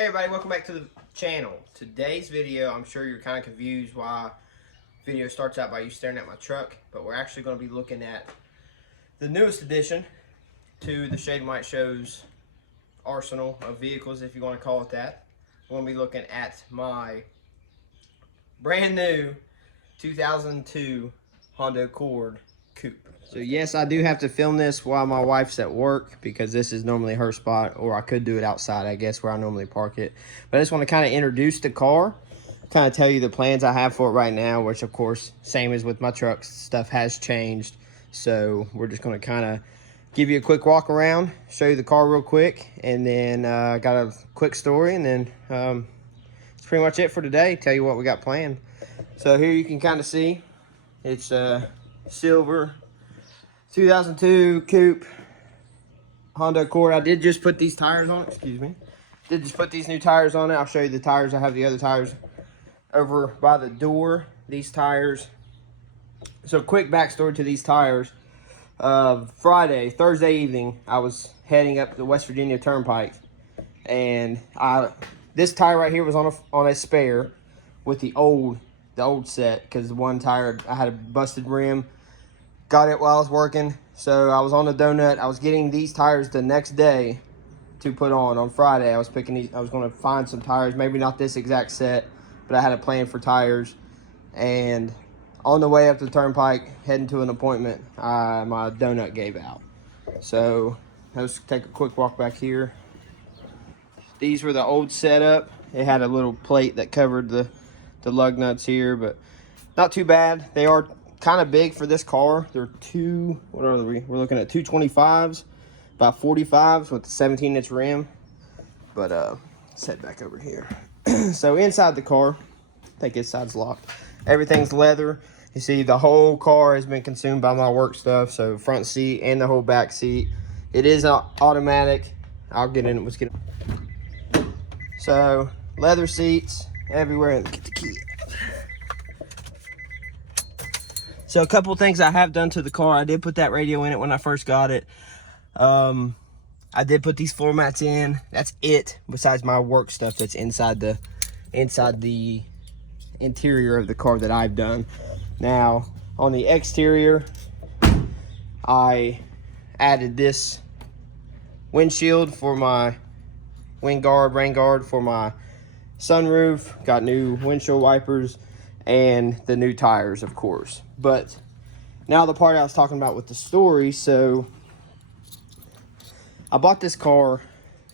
Hey everybody, welcome back to the channel. Today's video, I'm sure you're kind of confused why video starts out by you staring at my truck, but we're actually going to be looking at the newest addition to the Shade and White Show's arsenal of vehicles, if you want to call it that. We're going to be looking at my brand new 2002 Honda Accord Coupe. So yes, I do have to film this while my wife's at work because this is normally her spot, or I could do it outside, I guess, where I normally park it. But I just want to kind of introduce the car, kind of tell you the plans I have for it right now, which of course, same as with my trucks, stuff has changed. So we're just going to kind of give you a quick walk around, show you the car real quick, and then got a quick story, and then that's pretty much it for today. Tell you what we got planned. So here you can kind of see it's silver 2002 Coupe Honda Accord. I did just put these tires on it, excuse me. Did just put these new tires on it. I'll show you the tires. I have the other tires over by the door. These tires. So quick backstory to these tires. Thursday evening, I was heading up the West Virginia Turnpike, and this tire right here was on a spare with the old set, because the one tire I had a busted rim. Got it while I was working, so I was on the donut. I was getting these tires the next day to put on Friday. I was picking these. I was going to find some tires, maybe not this exact set, but I had a plan for tires. And on the way up the turnpike, heading to an appointment, my donut gave out. So let's take a quick walk back here. These were the old setup. It had a little plate that covered the lug nuts here, but not too bad. They are kind of big for this car. They're what are we? We're looking at 225s, about 45s with the 17-inch rim. But let's head back over here. So inside the car, I think this side's locked. Everything's leather. You see the whole car has been consumed by my work stuff. So front seat and the whole back seat. It is automatic. I'll get in. Let's get it. So leather seats everywhere. Get the key. So a couple things I have done to the car. I did put that radio in it when I first got it. I did put these floor mats in. That's it, besides my work stuff that's inside the interior of the car that I've done. Now, on the exterior, I added this windshield for my wind guard, rain guard for my sunroof. Got new windshield wipers and the new tires, of course. But now the part I was talking about with the story. So I bought this car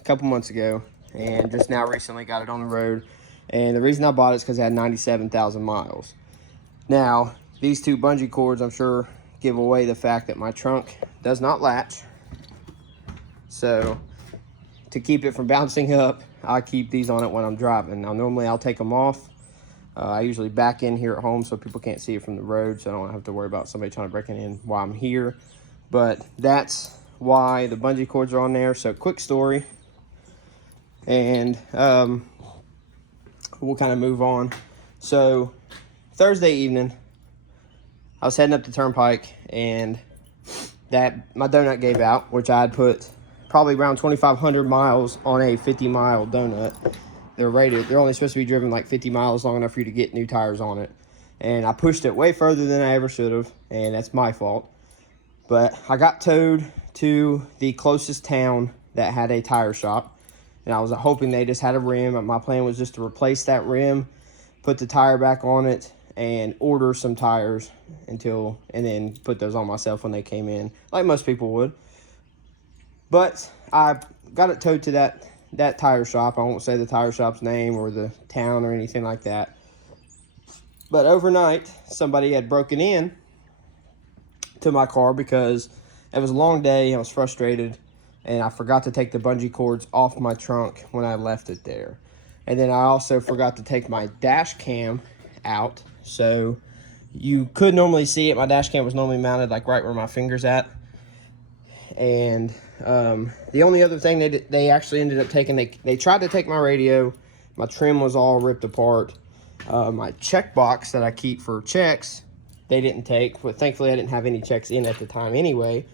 a couple months ago and just now recently got it on the road. And the reason I bought it is because it had 97,000 miles. Now, these two bungee cords, I'm sure, give away the fact that my trunk does not latch. So to keep it from bouncing up, I keep these on it when I'm driving. Now, normally I'll take them off. I usually back in here at home so people can't see it from the road, so I don't have to worry about somebody trying to break it in while I'm here. But that's why the bungee cords are on there. So quick story, and we'll kind of move on. So Thursday evening, I was heading up the turnpike, and my donut gave out, which I had put probably around 2,500 miles on a 50-mile donut. They're only supposed to be driven like 50 miles, long enough for you to get new tires on it. And I pushed it way further than I ever should have, and that's my fault. But I got towed to the closest town that had a tire shop, and I was hoping they just had a rim. My plan was just to replace that rim, put the tire back on it, and order some tires and then put those on myself when they came in, like most people would. But I got it towed to that tire shop. I won't say the tire shop's name or the town or anything like that. But overnight, somebody had broken in to my car because it was a long day. I was frustrated, and I forgot to take the bungee cords off my trunk when I left it there. And then I also forgot to take my dash cam out. So you could normally see it. My dash cam was normally mounted like right where my finger's at. And the only other thing they actually ended up taking, they tried to take my radio. My trim was all ripped apart. My check box that I keep for checks, they didn't take. But thankfully, I didn't have any checks in at the time anyway.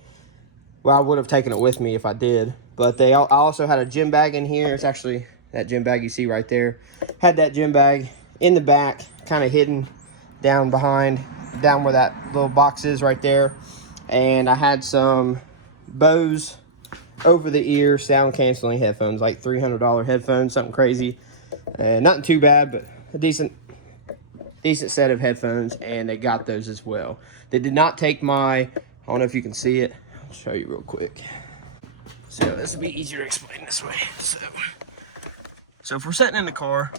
Well, I would have taken it with me if I did. But I also had a gym bag in here. It's actually that gym bag you see right there. Had that gym bag in the back, kind of hidden down behind, down where that little box is right there. And I had some Bose over-the-ear sound canceling headphones, like $300 headphones, something crazy. Nothing too bad, but a decent set of headphones, and they got those as well. They did not take my, I don't know if you can see it. I'll show you real quick. So this will be easier to explain this way. So if we're sitting in the car,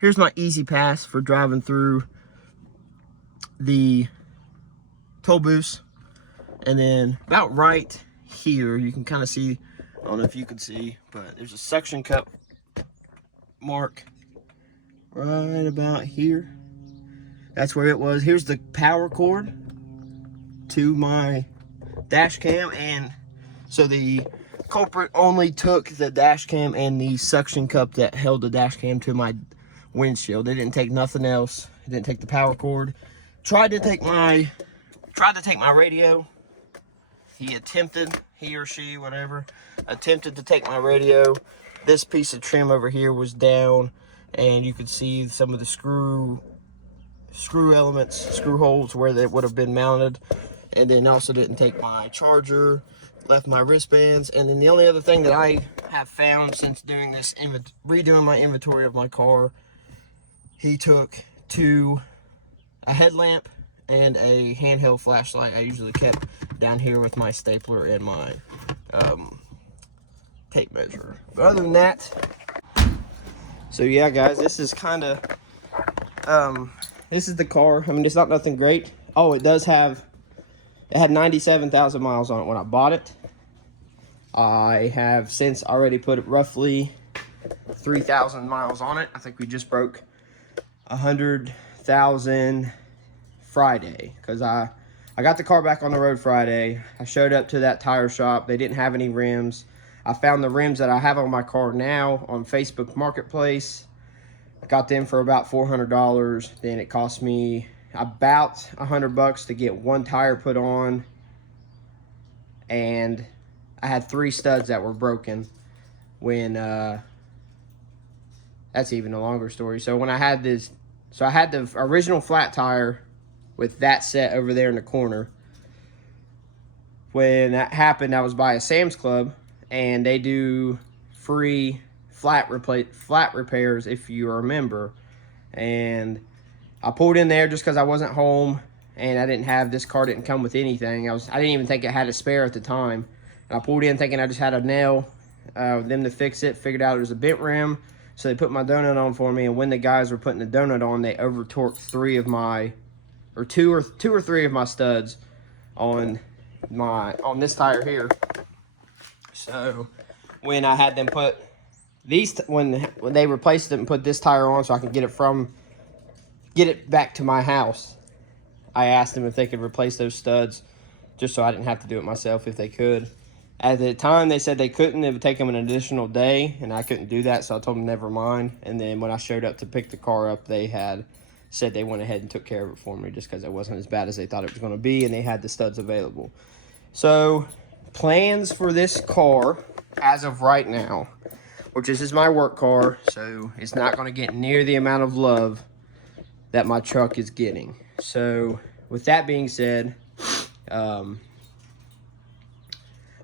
here's my easy pass for driving through the toll booths. And then about right here, you can kind of see, I don't know if you can see, but there's a suction cup mark right about here. That's where it was. Here's the power cord to my dash cam. And so the culprit only took the dash cam and the suction cup that held the dash cam to my windshield. They didn't take nothing else. They didn't take the power cord. Tried to take my radio. He or she, whatever, attempted to take my radio. This piece of trim over here was down, and you could see some of the screw holes where they would have been mounted. And then also didn't take my charger, left my wristbands. And then the only other thing that I have found since doing this, redoing my inventory of my car, he took a headlamp and a handheld flashlight I usually kept down here with my stapler and my tape measure. But other than that, so yeah guys, this is kind of this is the car. I mean, it's not nothing great. Oh, it had 97,000 miles on it when I bought it. I have since already put roughly 3,000 miles on it. I think we just broke 100,000 Friday, because I got the car back on the road Friday. I showed up to that tire shop. They didn't have any rims. I found the rims that I have on my car now on Facebook Marketplace. I got them for about $400. Then it cost me about $100 to get one tire put on, and I had 3 studs that were broken when that's even a longer story. So when I had this, so I had the original flat tire with that set over there in the corner. When that happened, I was by a Sam's Club, and they do free flat repairs if you remember. And I pulled in there just because I wasn't home, and I didn't have, this car didn't come with anything. I didn't even think it had a spare at the time. And I pulled in thinking I just had a nail, them to fix it. Figured out it was a bent rim, so they put my donut on for me. And when the guys were putting the donut on, they over torqued 2 or 3 of my studs on this tire here. So when I had them put these, when they replaced it and put this tire on so I could get it back to my house, I asked them if they could replace those studs just so I didn't have to do it myself if they could. At the time, they said they couldn't. It would take them an additional day, and I couldn't do that, so I told them never mind. And then when I showed up to pick the car up, they had said they went ahead and took care of it for me just because it wasn't as bad as they thought it was going to be, and they had the studs available. So plans for this car as of right now, which this is my work car, so it's not going to get near the amount of love that my truck is getting. So with that being said,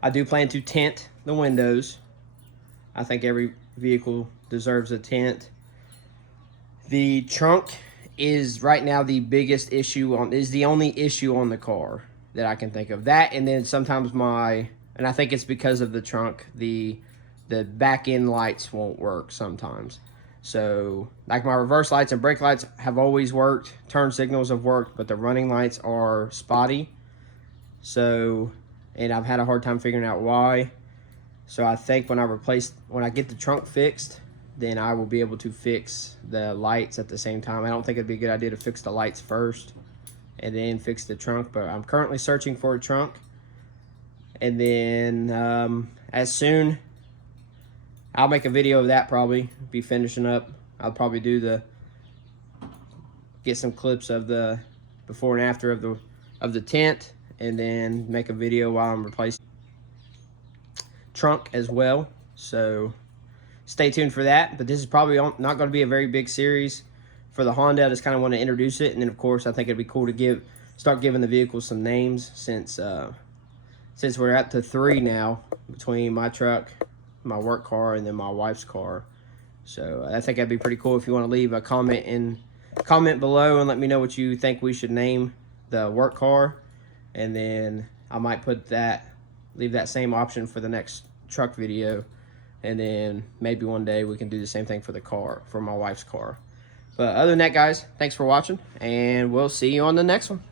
I do plan to tint the windows. I think every vehicle deserves a tint. The trunk is right now the biggest issue is the only issue on the car that I can think of. That, and then sometimes and I think it's because of the trunk, the back end lights won't work sometimes. So like my reverse lights and brake lights have always worked, turn signals have worked, but the running lights are spotty. So, and I've had a hard time figuring out why. So I think when I get the trunk fixed, then I will be able to fix the lights at the same time. I don't think it'd be a good idea to fix the lights first and then fix the trunk, but I'm currently searching for a trunk. And then as soon, I'll make a video of that, probably be finishing up. I'll probably get some clips of the before and after of the tint, and then make a video while I'm replacing trunk as well. So stay tuned for that. But this is probably not going to be a very big series for the Honda. I just kind of want to introduce it, and then of course I think it'd be cool to start giving the vehicles some names since we're at the 3 now between my truck, my work car, and then my wife's car. So I think that'd be pretty cool. If you want to leave a comment below and let me know what you think we should name the work car, and then I might leave that same option for the next truck video, and then maybe one day we can do the same thing for my wife's car. But other than that, guys, thanks for watching, and we'll see you on the next one.